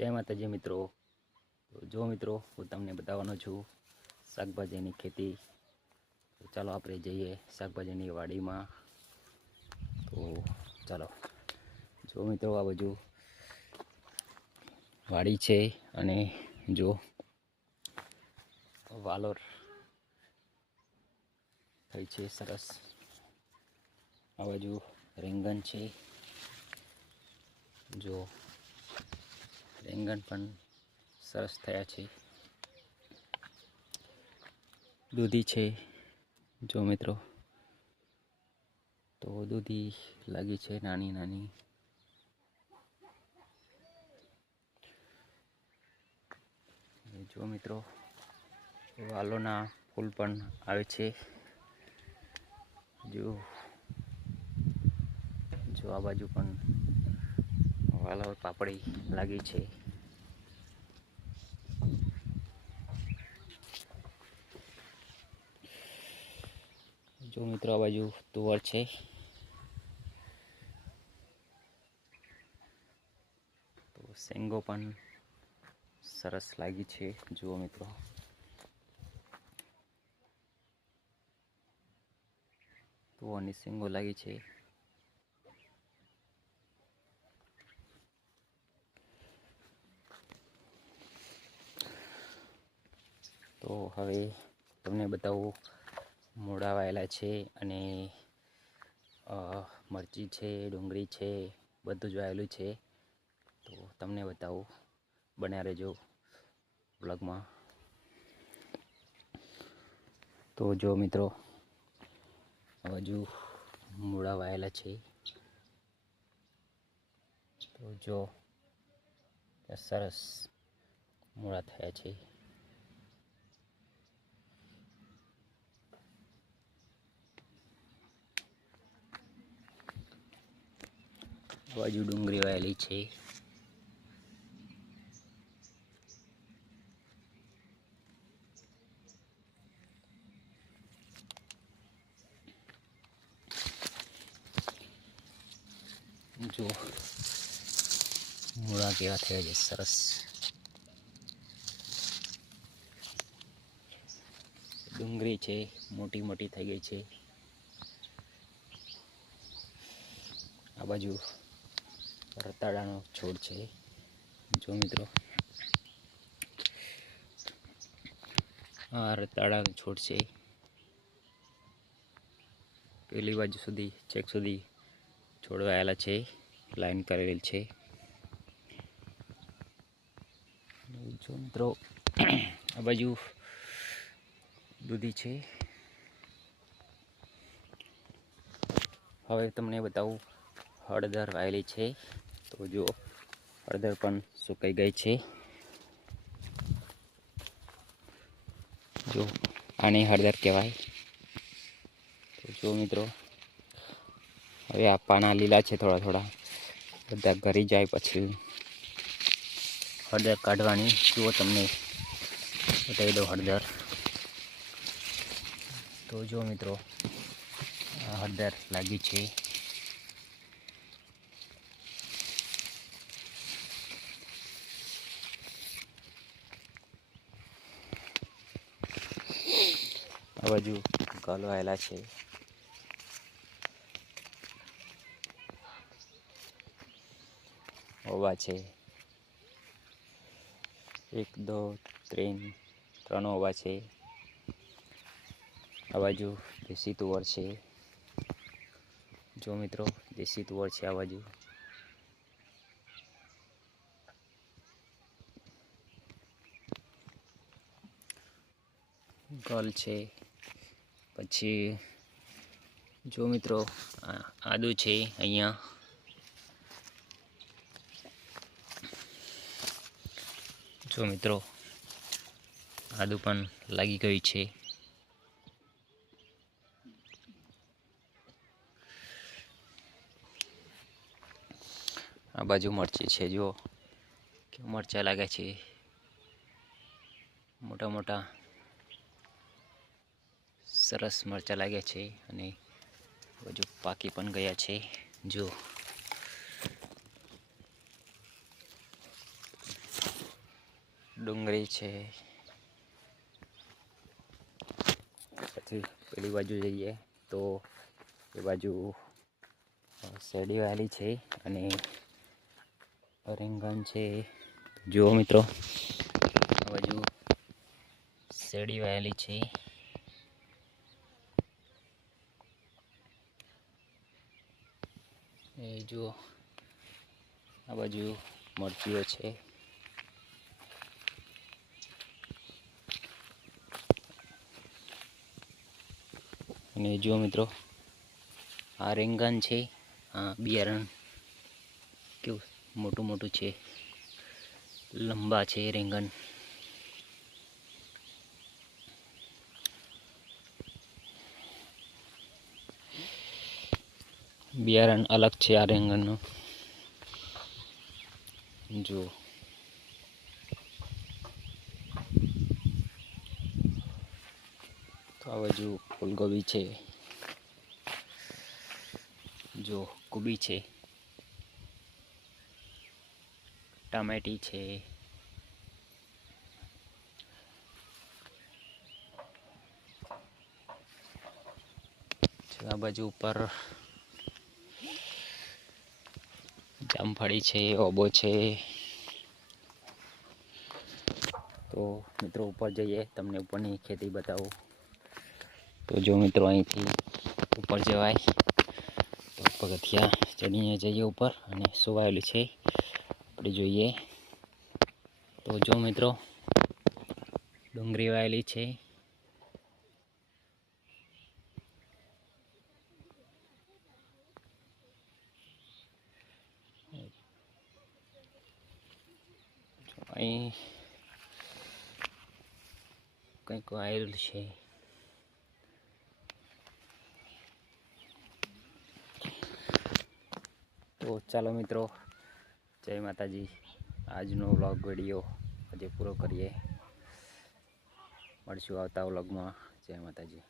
જય માતાજી મિત્રો. તો જો મિત્રો, હું તમને બતાવવાનો છું શાકભાજીની ખેતી. તો ચાલો આપણે જઈએ શાકભાજીની વાડીમાં. તો ચાલો. જો મિત્રો, આ બાજુ વાડી છે અને જો વાલોર થઈ છે સરસ. આ બાજુ રીંગણ છે. જો રીંગણ પણ સરસ થયા છે. દૂધી છે જો મિત્રો, તો દૂધી લાગી છે નાની નાની. જો મિત્રો, વાલોના ફૂલ પણ આવે છે. જો આ બાજુ પણ વાલો પાપડી લાગી છે. જો મિત્રો, આ બાજુ તુવર છે. તો શેંગો પણ સરસ લાગી છે. જુઓ મિત્રો, તુવરની શેંગો લાગી છે. તો હવે તમને બતાવું, મૂળા વાયેલા છે અને મરચી છે, ડુંગળી છે, બધું જ વાયેલું છે. તો તમને બતાવું, બન્યા રહેજો વ્લોગમાં. તો જો મિત્રો, આ બાજુ મૂળા વાયેલા છે. તો જો સરસ મૂળા થયા છે. બાજુ ડુંગળી વાયેલી છે. જો મૂળા કેવા થયા છે, સરસ. ડુંગળી છે, મોટી મોટી થઈ ગઈ છે. આ બાજુ રતાળાનો છોડ છે. જો મિત્રો, આ રતાળાનો છોડ છે. પેલી બાજુ સુધી છેક સુધી છોડ વાયેલા છે, લાઈન કરેલ છે. જો મિત્રો, આ બાજુ દૂધી છે. હવે તમને બતાવું, હળદર વાયેલી છે. તો જો હળદર પણ સુકાઈ ગઈ છે. જો આને હળદર કહેવાય. તો જો મિત્રો, હવે આ પાના લીલા છે, થોડા થોડા બધા ઘરી જાય પછી હળદર કાઢવાની. જુઓ, તમને બતાવી દો હળદર. તો જો મિત્રો, હળદર લાગી છે. આ બાજુ ગલ વાયેલા છે. ઓવા છે. 1 2 3 ત્રણ ઓવા છે. આ બાજુ દેશી તુવર છે. જો મિત્રો, દેશી તુવર છે આ બાજુ. ગલ છે. પછી જો મિત્રો, આદુ છે અહીંયા. જો મિત્રો, આદુ પણ લાગી ગયું છે. આ બાજુ મરચી છે. જો કે મરચાં લાગે છે, મોટા મોટા સરસ મરચાં લાગ્યા છે. અને બાજુ પાકી પણ ગયા છે. જો ડુંગળી છે. પછી પેલી બાજુ જઈએ તો એ બાજુ શેરડી વાયેલી છે અને રીંગણ છે. જુઓ મિત્રો, આ બાજુ શેરડી વાયેલી છે. એ જુઓ, આ બાજુ મરચીઓ છે. અને જુઓ મિત્રો, આ રીંગણ છે. આ બિયારણ કેવું મોટું મોટું છે, લંબા છે રીંગણ. બિયારણ અલગ છે આ રીંગણનું. જુઓ, તો આ બાજુ ફૂલગોબી છે. જો કોબી છે, ટામેટી છે, આ બાજુ ઉપર જામફળી છે, ઓબો છે. તો મિત્રો ઉપર જઈએ, તમને ઉપરની ખેતી બતાવું. તો જો મિત્રો, અહીંથી ઉપર જવાય. તો પગથિયા ચડીને જઈએ ઉપર અને શું વાયેલું છે આપણે જોઈએ. તો જો મિત્રો, ડુંગળી વાયેલી છે. અહીં કંઈક વાયેલું છે. તો ચાલો મિત્રો, જય માતાજી. આજનો વ્લોગ વિડીયો આજે પૂરો કરીએ. મળશું આવતા વ્લોગમાં. જય માતાજી.